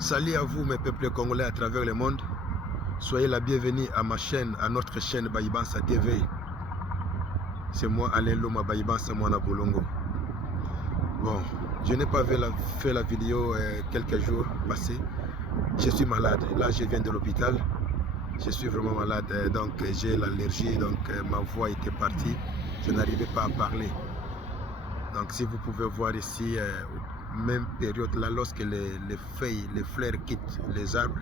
Salut à vous mes peuples congolais à travers le monde. Soyez la bienvenue à ma chaîne, à notre chaîne Bayibansa TV. C'est moi Alain Loma Bayibansa Mwana Bolongo. Bon, je n'ai pas fait la vidéo quelques jours passés. Je suis malade. Là, je viens de l'hôpital. Je suis vraiment malade, donc j'ai l'allergie, donc ma voix était partie. Je n'arrivais pas à parler. Donc si vous pouvez voir ici, même période là, lorsque les feuilles, les fleurs quittent les arbres,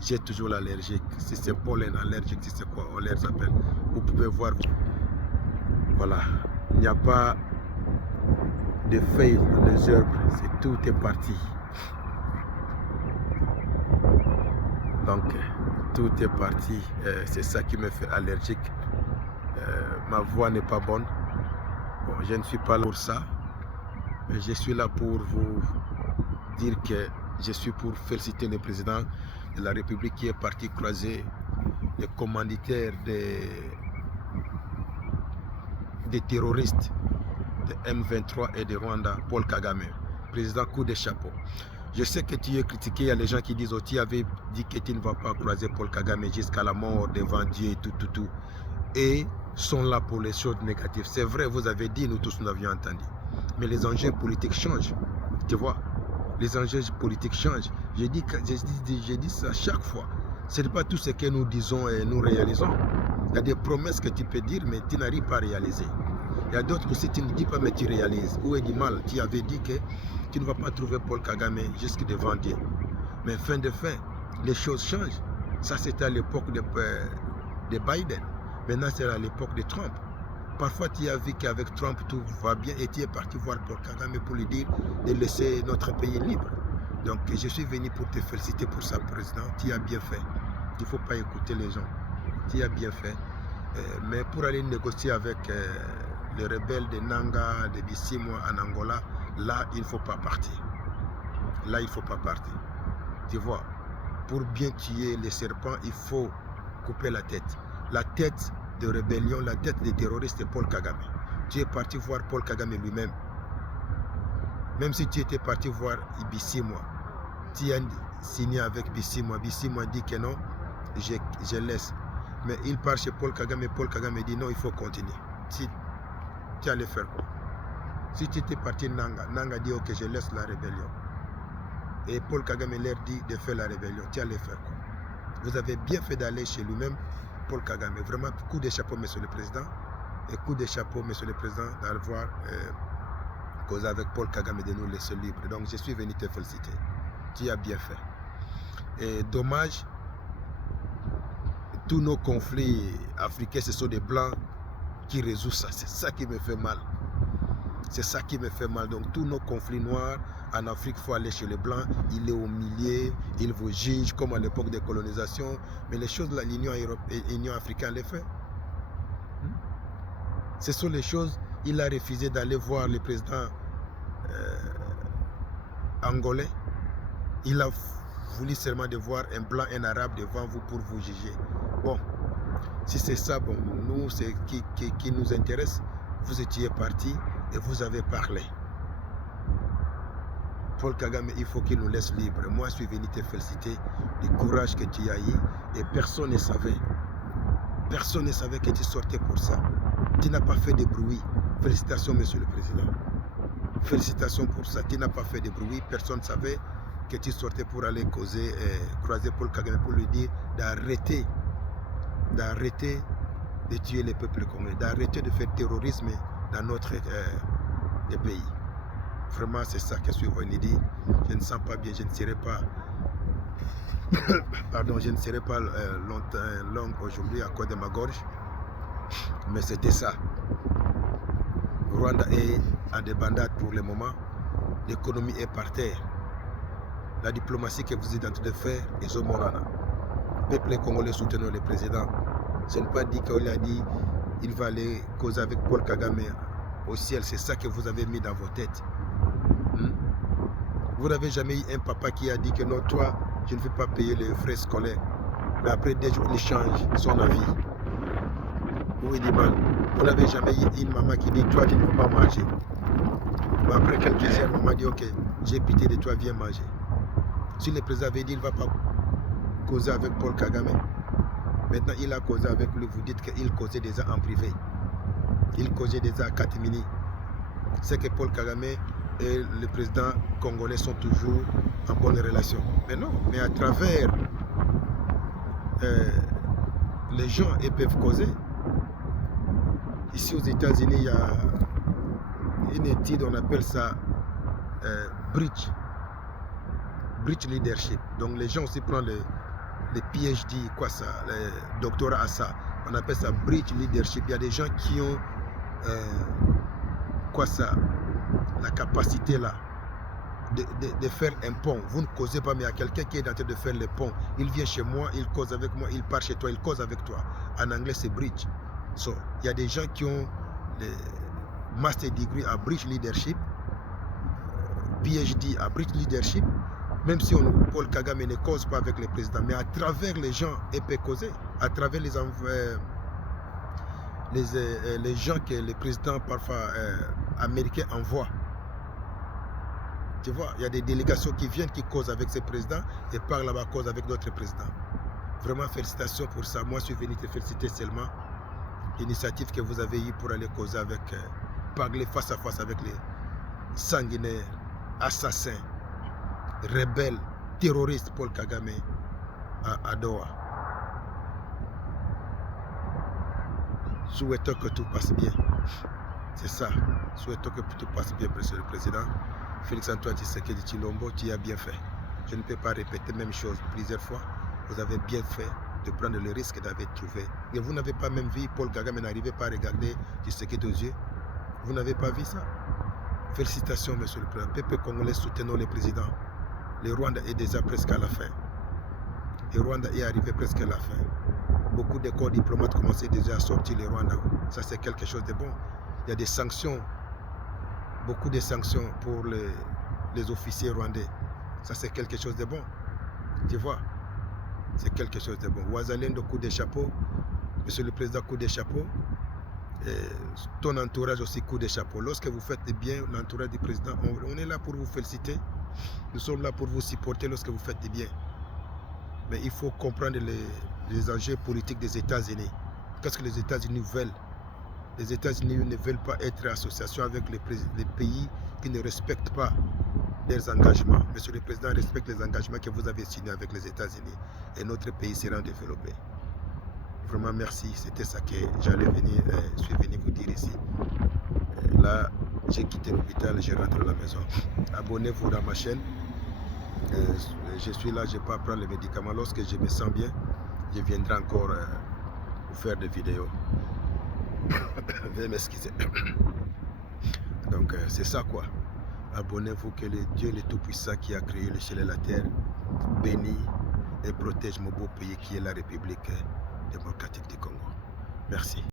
j'ai toujours l'allergie. Si c'est pollen allergique, si c'est quoi on les appelle, vous pouvez voir. Voilà, il n'y a pas de feuilles des arbres, tout est parti. Donc tout est parti, c'est ça qui me fait allergique. Ma voix n'est pas bonne. Bon, je ne suis pas là pour ça, mais je suis là pour vous dire que je suis pour féliciter le président de la République qui est parti croiser les commanditaires des terroristes de M23 et de Rwanda, Paul Kagame, président coup de chapeau. Je sais que tu es critiqué, il y a les gens qui disent, oh, tu avais dit que tu ne vas pas croiser Paul Kagame jusqu'à la mort devant Dieu et tout. Et sont là pour les choses négatives. C'est vrai, vous avez dit, nous tous nous avions entendu. Mais les enjeux politiques changent. Tu vois, les enjeux politiques changent. Je dis ça chaque fois. Ce n'est pas tout ce que nous disons et nous réalisons. Il y a des promesses que tu peux dire, mais tu n'arrives pas à réaliser. Il y a d'autres aussi, tu ne dis pas, mais tu réalises. Où est du mal? Tu avais dit que tu ne vas pas trouver Paul Kagame jusque devant Dieu. Mais fin de fin, les choses changent. Ça, c'était à l'époque de Biden. Maintenant, c'est à l'époque de Trump. Parfois, tu as vu qu'avec Trump, tout va bien et tu es parti voir Paul Kagame pour lui dire de laisser notre pays libre. Donc, je suis venu pour te féliciter pour ça, président. Tu as bien fait. Il ne faut pas écouter les gens. Tu as bien fait. Mais pour aller négocier avec les rebelles de Nanga, de Bissimo en Angola, là, il ne faut pas partir. Là, il ne faut pas partir. Tu vois, pour bien tuer les serpents, il faut couper la tête. La tête de rébellion, la tête des terroristes, c'est Paul Kagame. Tu es parti voir Paul Kagame lui-même. Même si tu étais parti voir Bissimo, tu as signé avec Bissimo. Bissimo a dit que non, je laisse. Mais il part chez Paul Kagame et Paul Kagame dit non, il faut continuer. Tu allais faire quoi? Si tu étais parti Nanga dit ok, je laisse la rébellion. Et Paul Kagame leur dit de faire la rébellion. Tu allais faire quoi? Vous avez bien fait d'aller chez lui-même, Paul Kagame. Vraiment, coup de chapeau, monsieur le président. Et coup de chapeau, monsieur le président, d'avoir causé avec Paul Kagame de nous laisser libres. Donc, je suis venu te féliciter. Tu as bien fait. Et dommage, tous nos conflits africains, ce sont des blancs qui résout ça. C'est ça qui me fait mal. C'est ça qui me fait mal. Donc tous nos conflits noirs en Afrique, il faut aller chez les blancs. Il est au milieu, il vous juge comme à l'époque des colonisations. Mais les choses là, l'Union africaine les fait. Ce sont les choses. Il a refusé d'aller voir le président angolais. Il a voulu seulement de voir un blanc, un arabe devant vous pour vous juger. Bon, si c'est ça, bon, nous, c'est qui nous intéresse. Vous étiez parti et vous avez parlé. Paul Kagame, il faut qu'il nous laisse libres. Moi, je suis venu te féliciter du courage que tu as eu et personne ne savait. Personne ne savait que tu sortais pour ça. Tu n'as pas fait de bruit. Félicitations, monsieur le président. Félicitations pour ça. Tu n'as pas fait de bruit. Personne ne savait que tu sortais pour aller causer, croiser Paul Kagame pour lui dire d'arrêter de tuer les peuples congolais, d'arrêter de faire terrorisme dans notre pays. Vraiment, c'est ça que je suis venu dire. Je ne sens pas bien, je ne serai pas pardon, je ne serai pas long aujourd'hui à cause de ma gorge. Mais c'était ça. Rwanda est en débandade pour le moment. L'économie est par terre. La diplomatie que vous êtes en train de faire est au Morana. Peuple congolais soutenant le président. Ce n'est pas dit qu'il a dit il va aller causer avec Paul Kagame au ciel. C'est ça que vous avez mis dans vos têtes. Vous n'avez jamais eu un papa qui a dit que non, toi, je ne veux pas payer les frais scolaires. Mais après 2 jours, il change son avis. Oui, il dit mal. Vous n'avez jamais eu une maman qui dit toi, tu ne peux pas manger. Mais après quelques heures, maman dit ok, j'ai pitié de toi, viens manger. Si le président avait dit qu'il ne va pas causer avec Paul Kagame, maintenant il a causé avec lui, vous dites qu'il causait déjà en privé. Il causait déjà à Katimini. C'est que Paul Kagame et le président congolais sont toujours en bonne relation. Mais non, mais à travers les gens, ils peuvent causer. Ici aux États-Unis, il y a une étude, on appelle ça bridge leadership. Donc les gens aussi prennent les PhD, quoi ça, les doctorats à ça. On appelle ça bridge leadership. Il y a des gens qui ont quoi ça, la capacité là de faire un pont. Vous ne causez pas, mais il y a quelqu'un qui est en train de faire le pont. Il vient chez moi, il cause avec moi, il part chez toi, il cause avec toi. En anglais, c'est bridge. So, il y a des gens qui ont le master degree à bridge leadership, PhD à bridge leadership, même si Paul Kagame ne cause pas avec le président, mais à travers les gens, il peut causer, à travers les gens que le président parfois américain envoie. Tu vois, il y a des délégations qui viennent, qui causent avec ces présidents et par là-bas causent avec d'autres présidents. Vraiment, félicitations pour ça. Moi, je suis venu te féliciter seulement. L'initiative que vous avez eue pour aller causer avec, parler face à face avec les sanguinaires, assassins, rebelles, terroristes Paul Kagame à Doha. Souhaitons que tout passe bien. C'est ça. Souhaitons que tout passe bien, Monsieur le Président. Félix-Antoine Tshisekedi Tshilombo, tu as bien fait. Je ne peux pas répéter la même chose plusieurs fois. Vous avez bien fait de prendre le risque d'avoir trouvé. Et vous n'avez pas même vu Paul Kagame n'arriver pas à regarder Tshisekedi aux yeux. Vous n'avez pas vu ça? Félicitations, Monsieur le Président. Peuple congolais, soutenons le président. Le Rwanda est déjà presque à la fin. Le Rwanda est arrivé presque à la fin. Beaucoup de corps diplomates commençaient déjà à sortir le Rwanda. Ça, c'est quelque chose de bon. Il y a des sanctions, beaucoup de sanctions pour les officiers rwandais. Ça, c'est quelque chose de bon. Tu vois, c'est quelque chose de bon. Ouazalendo, coup de chapeau. Monsieur le Président, coup de chapeau. Et ton entourage aussi, coup de chapeau. Lorsque vous faites bien, l'entourage du président, on est là pour vous féliciter. Nous sommes là pour vous supporter lorsque vous faites bien. Mais il faut comprendre les enjeux politiques des États-Unis. Qu'est-ce que les États-Unis veulent? Les États-Unis ne veulent pas être en association avec les pays qui ne respectent pas leurs engagements. Monsieur le Président respecte les engagements que vous avez signés avec les États-Unis et notre pays sera développé. Vraiment merci, c'était ça que j'allais venir, je suis venu vous dire ici. Là, j'ai quitté l'hôpital, je rentre à la maison. Abonnez-vous dans ma chaîne. Je suis là, je ne vais pas prendre les médicaments. Lorsque je me sens bien, je viendrai encore vous faire des vidéos. Veuillez m'excuser. Donc c'est ça quoi. Abonnez-vous, que le Dieu le Tout-Puissant qui a créé le ciel et la terre bénit et protège mon beau pays qui est la République démocratique du Congo. Merci.